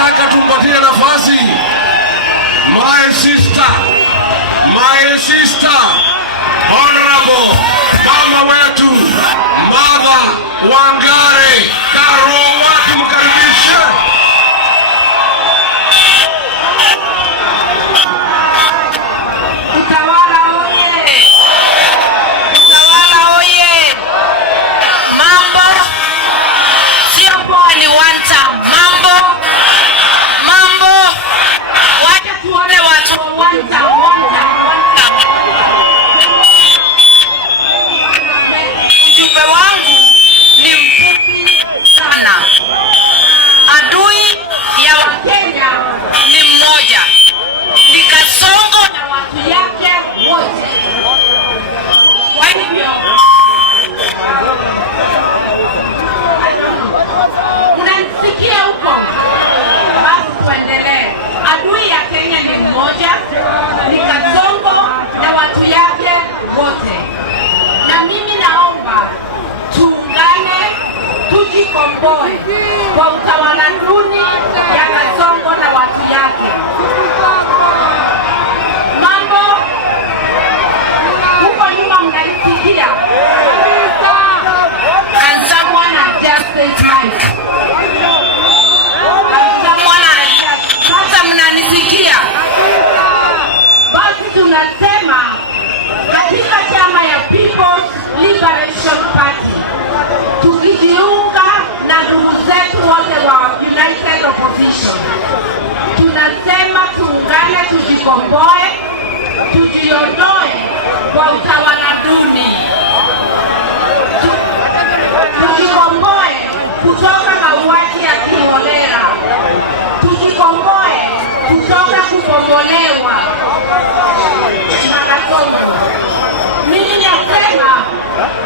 nataka tumpatie nafasi my sister honorable mama wetu Martha Wangari Karua, tumkaribishe. Kwa utawala duni ya Kasongo na watu yake. Mambo huko nyuma mnaisikia. And someone has just said mine. Sasa mnanisikia? Basi tunasema katika chama ya People's Liberation Party tukijiunga na ndugu zetu wote wa United Opposition, tunasema tuungane, tujikomboe, tujiondoe kwa utawala duni, tujikomboe kutoka mauaji ya kiholela, tujikomboe kutoka kukombolewa na Kasongo. Mimi nasema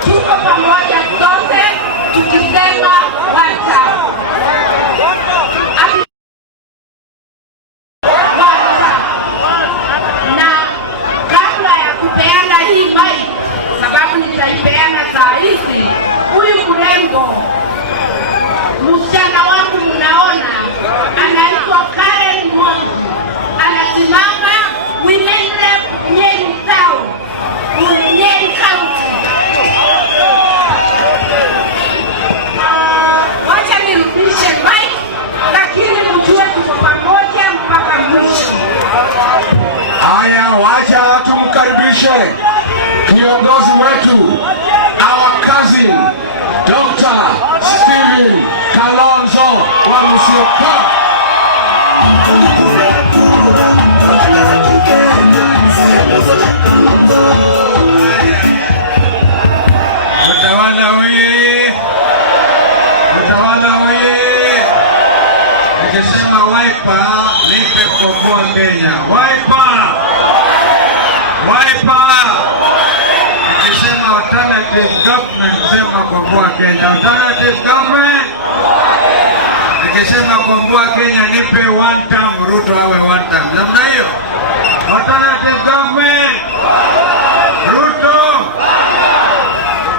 tuko pamoja sote, tukisema wacha na kabla ya kupeana hii mai, sababu nitaipeana saa hizi, huyu mrembo msichana wangu mnaona anaitwa Karen Mosi, anasimama Women Rep Nyeri Town, Nyeri County. Wacha nirudishe mic, lakini mjue tuko pamoja mpaka mwisho. Haya, wacha tumkaribishe kiongozi wetu, our cousin Dr. Stephen Kalonzo wa Musyoka. Mtawala oye! Mtawala oye! Nikisema Wiper, nipe kuokoa Kenya. Wiper! Wiper! Nikisema alternative government, sema kuokoa Kenya. Alternative government! Nikisema kuokoa Kenya, nipe one term, Ruto awe one term. Namna hiyo? Alternative government! Ruto!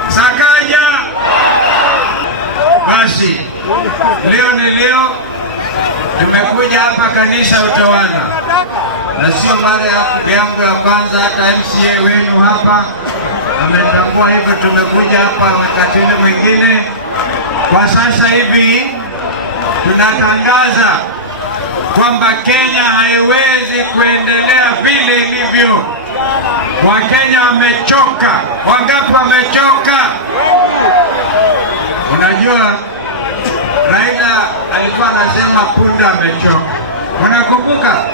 Sakaja! Basi, leo ni leo, tumekuja hapa kanisa utawala, na sio mara yangu ya kwanza. Hata MCA wenu hapa ametambua hivyo. Tumekuja hapa wakati mwingine. Kwa sasa hivi tunatangaza kwamba Kenya haiwezi kuendelea vile ilivyo. Wakenya wamechoka. Wangapi wamechoka? Unajua Raila alikuwa anasema punda amechoka. Unakumbuka?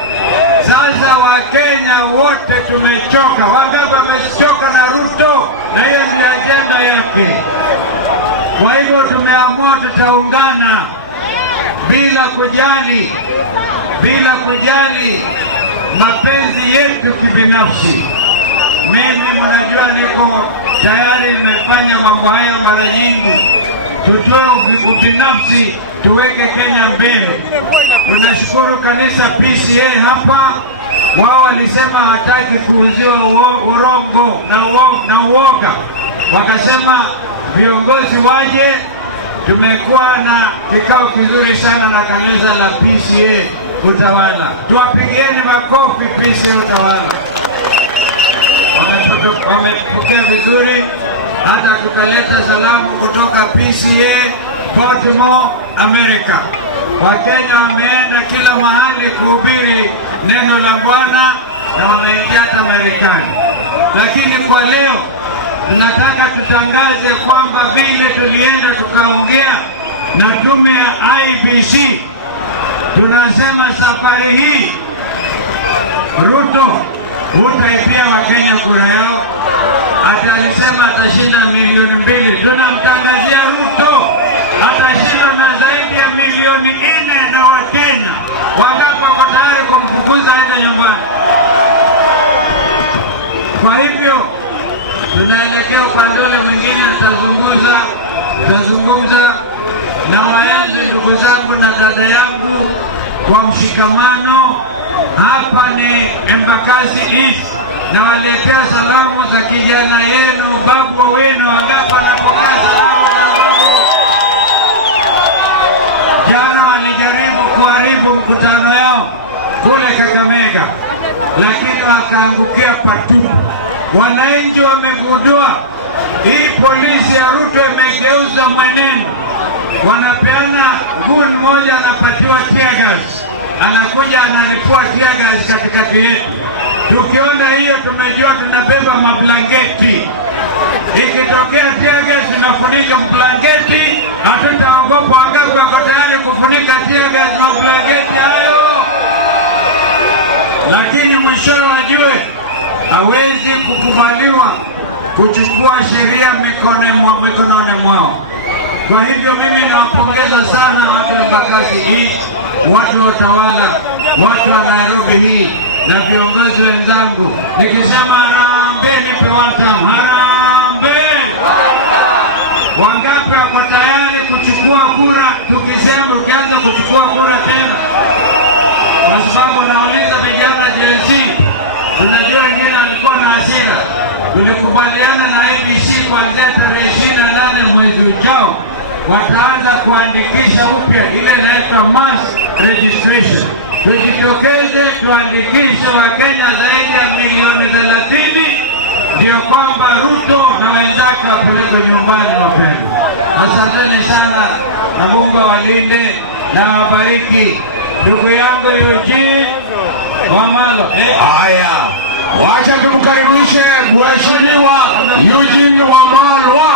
Sasa Wakenya wote tumechoka. Wangapi wamechoka na Ruto? Na hiyo ni ajenda yake. Kwa hivyo tumeamua tutaungana bila kujali mapenzi yetu kibinafsi. Mimi mnajua niko tayari, nimefanya mambo hayo mara nyingi. Tutoe ubinafsi, tuweke Kenya mbele. Tunashukuru kanisa PCA hapa, wao walisema hataki kuuziwa urongo na uoga. Wakasema viongozi waje tumekuwa na kikao kizuri sana na kanisa la PCA Utawala. Tuwapigieni makofi PCA Utawala. Wamepokea vizuri, hata tukaleta salamu kutoka PCA Baltimore, America. Wakenya wameenda kila mahali kuhubiri neno la Bwana na wameingia hata Marekani. Lakini kwa leo tunataka tutangaze kwamba vile tulienda tukaongea na tume ya IEBC, tunasema safari hii Ruto hutaipia Wakenya kura yao. Hata alisema atashinda milioni 2. Tunamtangazia Ruto atashinda na zaidi ya milioni 4 na Wakenya wangapi wako tayari kumfukuza aende nyumbani. Kwa hivyo tunaelekea upande ule mwingine, tutazungumza na waenzi ndugu zangu na dada yangu kwa mshikamano. Hapa ni Embakasi East, na waletea salamu za kijana yenu Babu Owino. Wangapi wanapokea salamu za Babu? Jana walijaribu kuharibu mkutano yao kule Kakamega, lakini wakaangukia patupu. Wananchi wamegundua hii polisi ya Ruto imegeuza maneno. Wanapeana gun moja, anapatiwa tear gas, anakuja analipua tear gas katikati yetu. Tukiona hiyo tumejua tunabeba mablanketi. Ikitokea tear gas inafunika blanketi, hatutaogopa. Wangapi wako tayari kufunika tear gas mablanketi hayo? Lakini mwishowe wajue hawezi kukubaliwa kuchukua sheria mikononi mwao. Kwa hivyo mimi nawapongeza sana watu wa Embakasi hii, watu wa Utawala, watu wa Nairobi hii na viongozi wenzangu. Nikisema harambee, nipe watam. Harambee! Wangapi wako tayari kuchukua kura? Tukisema ukianza kuchukua kura tena, kwa sababu nauliza vijana Gen Z, tunajua wengine walikuwa na hasira. Tulikubaliana na IEBC kuanzia tarehe 28 mwezi ujao wataanza kuandikisha upya ile inaitwa mass registration. Tujitokeze tuandikishe Wakenya zaidi ya milioni 30, ndio kwamba Ruto na wenzake wapelekwe nyumbani mapema. Asanteni sana na Mungu awalinde na wabariki. Ndugu yangu Eugene Wamalwa. Haya, wacha tumkaribishe Mheshimiwa Eugene Wamalwa.